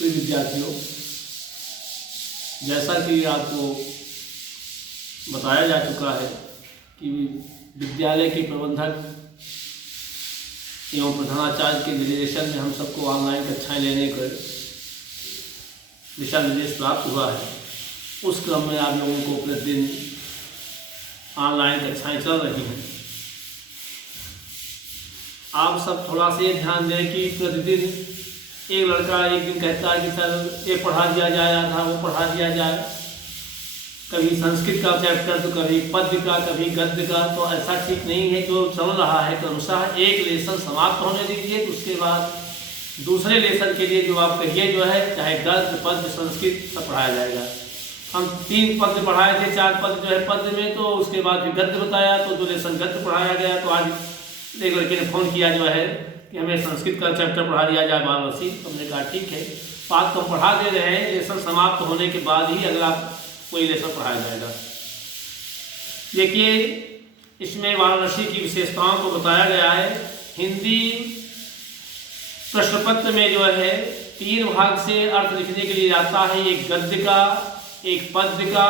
प्रिय विद्यार्थियों, जैसा कि आपको बताया जा चुका है कि विद्यालय के प्रबंधक एवं प्रधानाचार्य के निर्देशन में हम सबको ऑनलाइन कक्षाएं लेने का दिशा निर्देश प्राप्त हुआ है। उस क्रम में आप लोगों को प्रतिदिन ऑनलाइन कक्षाएं चल रही हैं। आप सब थोड़ा सा ये ध्यान दें कि प्रतिदिन एक लड़का एक दिन कहता है कि सर ये पढ़ा दिया जाए, आधा वो पढ़ा दिया जाए, कभी संस्कृत का चैप्टर तो कभी पद्य का, कभी गद्य का। तो ऐसा ठीक नहीं है। जो चल रहा है क्रमशः एक लेसन समाप्त होने दीजिए, उसके बाद दूसरे लेसन के लिए जो आप कहिए जो है, चाहे गद्य पद्य संस्कृत सब पढ़ाया जाएगा। हम 3 पद्य पढ़ाए थे, 4 पद्य जो है पद्य में, तो उसके बाद फिर गद्य बताया, तो 2 लेसन गद्य पढ़ाया गया। तो आज एक लड़के ने फ़ोन किया जो है कि हमें संस्कृत का चैप्टर पढ़ा दिया जाए वाराणसी। तो हमने कहा ठीक है, बात तो पढ़ा दे रहे हैं, लेसन समाप्त होने के बाद ही अगला कोई लेसन पढ़ाया जाएगा। देखिए, इसमें वाराणसी की विशेषताओं को बताया गया है। हिंदी प्रश्न पत्र में जो है 3 भाग से अर्थ लिखने के लिए आता है, एक गद्य का, एक पद्य का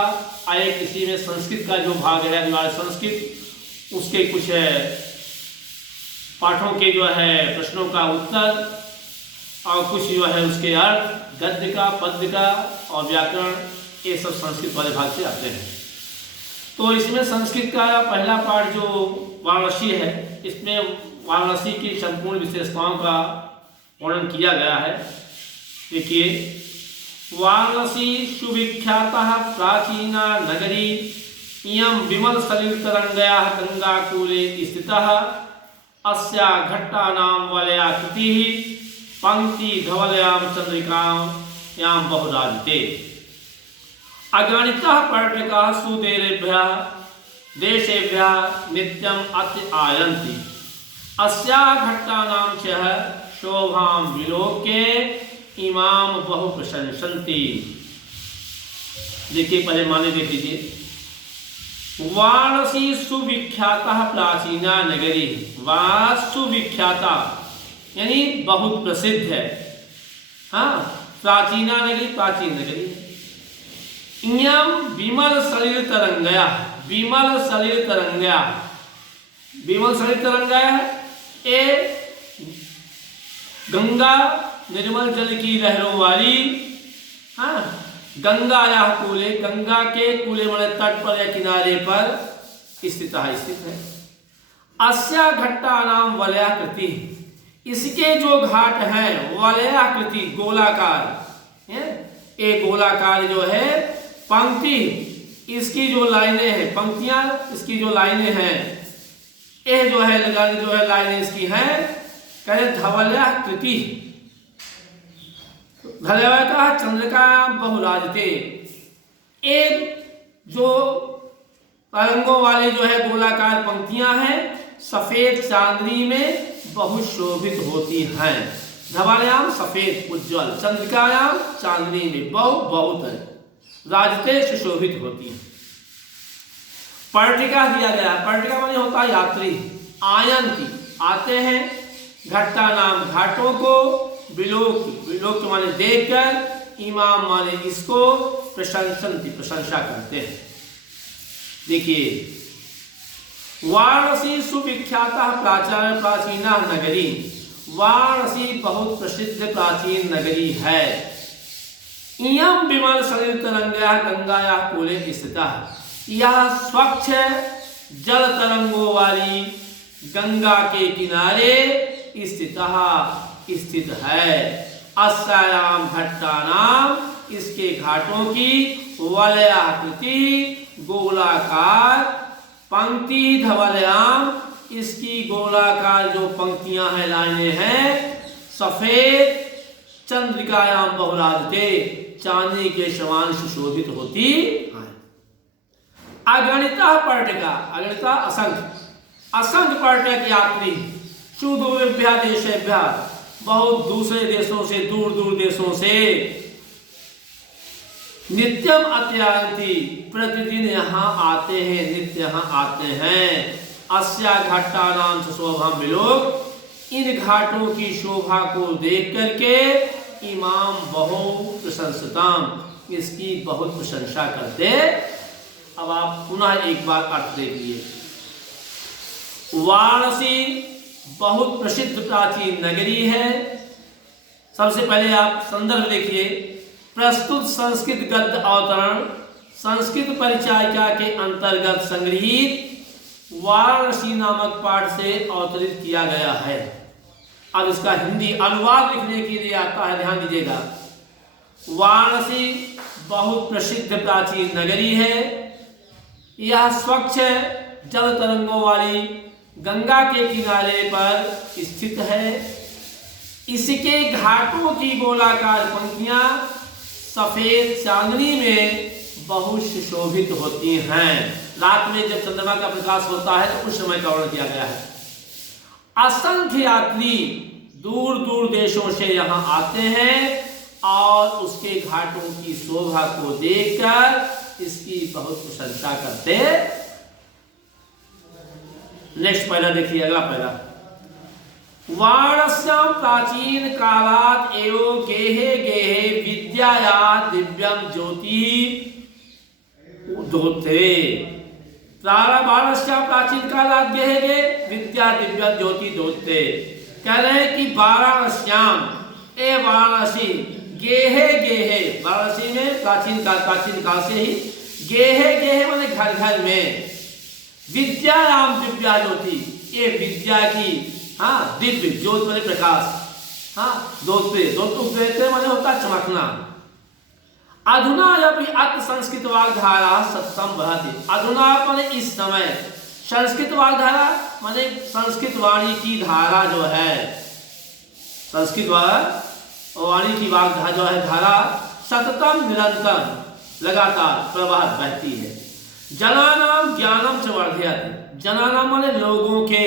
और एक इसी में संस्कृत का जो भाग है अनिवार्य संस्कृत, उसके कुछ पाठों के जो है प्रश्नों का उत्तर और कुछ जो है उसके अर्थ, गद्य का, पद्य का और व्याकरण, ये सब संस्कृत वाले भाग से आते हैं। तो इसमें संस्कृत का पहला पाठ जो वाराणसी है, इसमें वाराणसी की संपूर्ण विशेषताओं का वर्णन किया गया है। देखिए, वाराणसी सुविख्याता प्राचीना नगरी इयं विमल सलिल तरंगया गंगाकूले स्थितः अस्या घट्टानां वलयाकृतिः पंक्ति धवलयां चंद्रिकायां बहुराजिते अगणितः पर्यटकाः सुदूरेभ्यः देशेभ्यः नित्यम् अत्र आयन्ति। अस्याः घट्टानां च शोभां विलोक्य इमां बहु प्रशंसन्ति। देखिए, पहले माने देख लीजिए। वाराणसी सुविख्याता प्राचीना नगरी। सुविख्याता यानी बहुत प्रसिद्ध है। हाँ, प्राचीना नगरी, प्राचीन नगरी। इयं विमल सलिल तरंगया, विमल सलिल तरंगया, विमल सलिल तरंगया ए गंगा निर्मल जल की लहरों वाली, हाँ, गंगा या कूले, गंगा के कूले वाले तट पर या किनारे पर स्थित है। अस्या घट्टा नाम वलयाकृति, इसके जो घाट हैं वलयाकृति, गोलाकार, एक गोलाकार जो है पंक्ति, इसकी जो लाइनें हैं, पंक्तियां इसकी जो लाइनें हैं, ये जो है लगाने जो है लाइनें इसकी हैं, कहे धवल्याकृति, धवल्या चंद्रिका बहुराजते। एक जो तरंगों वाले जो है गोलाकार पंक्तियां हैं, सफेद चांदनी में बहुत शोभित होती हैं। धवल्याम सफेद उज्ज्वल, चंद्रिकायाम चांदनी में बहुत है, राजते सुशोभित होती है। पर्यटिका दिया गया, पर्यटिका माने होता है यात्री। आयंती आते हैं, घट्टा नाम घाटों को, विलोक विलोक माने देखकर, इमाम माने इसको, प्रशंसन्ति प्रशंसा करते हैं। देखिए, वाराणसी सुविख्याता प्राचीना नगरी, वाराणसी बहुत प्रसिद्ध प्राचीन नगरी है। इयं विमल सलिल तरंगया गंगाया कूले स्थितः, यह स्वच्छ जल तरंगों वाली गंगा के किनारे स्थित है। अस्याम घट्टानाम, इसके घाटों की, वलयाकृति गोलाकार, पंक्ति धवलयाम, इसकी गोलाकार जो पंक्तियां हैं, लाइनें हैं, सफेद, चंद्रिकायाम बहुराजते, चांदी के समान सुशोभित होती है। अगणिता पर्यटका, अगणिता असंख्य, असंख्य पर्यटक यात्री सुदूरेभ्यः देशेभ्यः, बहुत दूसरे देशों से, दूर दूर देशों से, नित्यम अत्यायन्ति, प्रतिदिन यहाँ आते हैं, नित्य यहाँ आते हैं। अस्या घट्टानां शोभां विलोक, इन घाटों की शोभा को देख करके इमाम बहु प्रशंसताम, इसकी बहुत प्रशंसा करते। अब आप पुनः एक बार अर्थ देखिए। वाराणसी बहुत प्रसिद्ध प्राचीन नगरी है। सबसे पहले आप संदर्भ देखिए। प्रस्तुत संस्कृत गद्य अवतरण संस्कृत परिचायिका के अंतर्गत संग्रहित वाराणसी नामक पाठ से अवतरित किया गया है। अब इसका हिंदी अनुवाद लिखने के लिए आता है, ध्यान दीजिएगा। वाराणसी बहुत प्रसिद्ध प्राचीन नगरी है। यह स्वच्छ जल तरंगों वाली गंगा के किनारे पर स्थित है। इसके घाटों की गोलाकार पंक्तियां सफेद चांदनी में बहुत सुशोभित होती हैं। रात में जब चंद्रमा का प्रकाश होता है तो उस समय का वर्णन किया गया है। असंख्य यात्री दूर दूर देशों से यहाँ आते हैं और उसके घाटों की शोभा को देखकर इसकी बहुत प्रशंसा करते। नेक्स्ट पहला देखिए, अगला पहला। वाराणस्याम प्राचीन कालात एवं गेहे गेहे विद्याया दिव्यम ज्योति उद्धोते। वाराणस्याम प्राचीन कालात गेहे गे विद्या दिव्यम ज्योति दोते। कह रहे हैं कि वाराणस्याम, ए वाराणसी, गेहे गेहे, वाराणसी में प्राचीन काल से ही, गेहे गेहे माने घर घर में, विद्यायाम दिव्या ज्योति, ये विद्या की दिव्य ज्योत माने प्रकाश, दोते माने होता चमकना। अधुना अभी अत संस्कृत वाग्धारा सत्सम बहती। अधुना माने इस समय, संस्कृत वाग्धारा माने संस्कृत वाणी की धारा जो है, संस्कृत वाणी की वाग्धारा जो है धारा सततम निरंतर लगातार प्रवाह बहती है। जनानाम ज्ञानम च वर्धयत। जनानाम माने लोगों के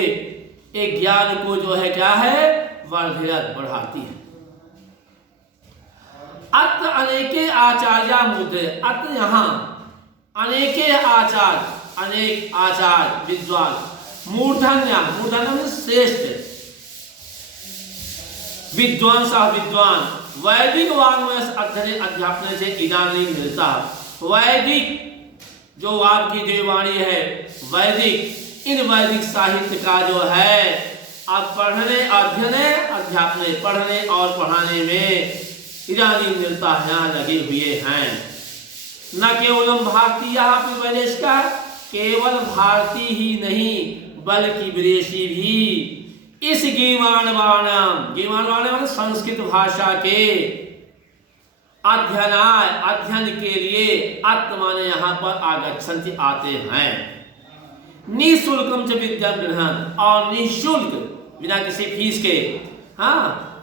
एक ज्ञान को जो है क्या है, वर्धयत बढ़ाती है। अत्र अनेके आचार्य मुद्रे। अत्र यहाँ अनेके आचार्य, अनेक आचार्य विद्वान, मूर्धन्य, मूर्धन्य श्रेष्ठ विद्वान सा विद्वान, वैदिक वाङ्मय अध्ययन अध्यापन से इदानीं मिलता। वैदिक जो आपकी देववाणी है, वैदिक, इन वैदिक साहित्य का जो है आप पढ़ने, अध्ययन, अध्यापन, पढ़ने और पढ़ाने में इदानीं मिलता है, यहाँ लगे हुए हैं। न केवलम भारतीय विदेश का, केवल भारतीय ही नहीं बल्कि विदेशी भी इस गीवाणवाण संस्कृत भाषा के अध्ययन के लिए आत्माने यहाँ पर आगच्छन्ति आते हैं। निःशुल्कम च विद्या गृहण, और निःशुल्क बिना किसी फीस के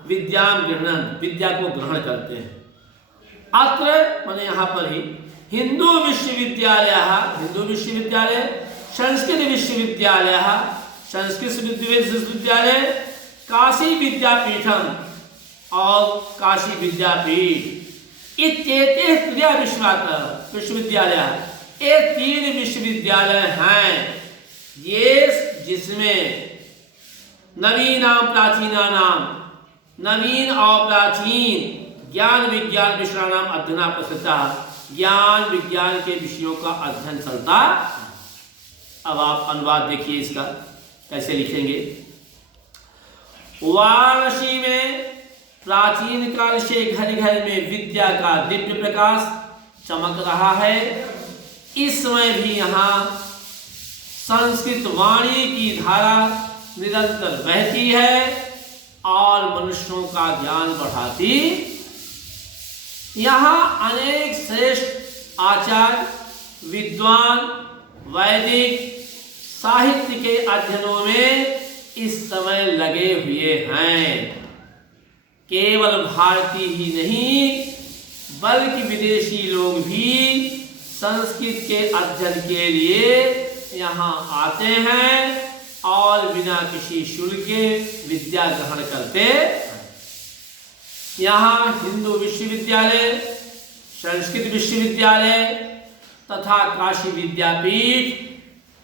विद्या गृहण, विद्या को ग्रहण करते हैं। अत्र माने यहाँ पर ही हिंदू विश्वविद्यालय, हिंदू विश्वविद्यालय, संस्कृत विश्वविद्यालय, संस्कृत विश्वविद्यालय, काशी विद्यापीठम और काशी विद्यापीठ इत्येते त्रिया विश्वविद्यालय, ये 3 विश्वविद्यालय हैं ये, जिसमें नवीनाम प्राचीनानाम, नवीन और प्राचीन ज्ञान विज्ञान विषयाणाम अध्ययना प्रसिद्धा, ज्ञान विज्ञान के विषयों का अध्ययन चलता। अब आप अनुवाद देखिए इसका कैसे लिखेंगे। वाराणसी में प्राचीन काल से घर घर में विद्या का दिव्य प्रकाश चमक रहा है। इस समय भी यहाँ संस्कृत वाणी की धारा निरंतर बहती है और मनुष्यों का ज्ञान बढ़ाती। यहाँ अनेक श्रेष्ठ आचार्य, विद्वान, वैदिक साहित्य के अध्ययनों में इस समय लगे हुए हैं। केवल भारतीय ही नहीं बल्कि विदेशी लोग भी संस्कृत के अध्ययन के लिए यहाँ आते हैं और बिना किसी शुल्क के विद्या ग्रहण करते। यहाँ हिंदू विश्वविद्यालय, संस्कृत विश्वविद्यालय तथा काशी विद्यापीठ,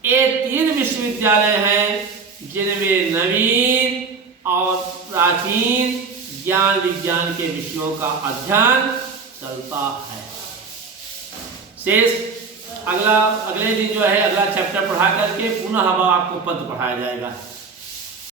ये 3 विश्वविद्यालय हैं जिनमें नवीन और प्राचीन ज्ञान विज्ञान के विषयों का अध्ययन चलता है। शेष अगले दिन जो है अगला चैप्टर पढ़ा करके पुनः अब आपको पद पढ़ाया जाएगा।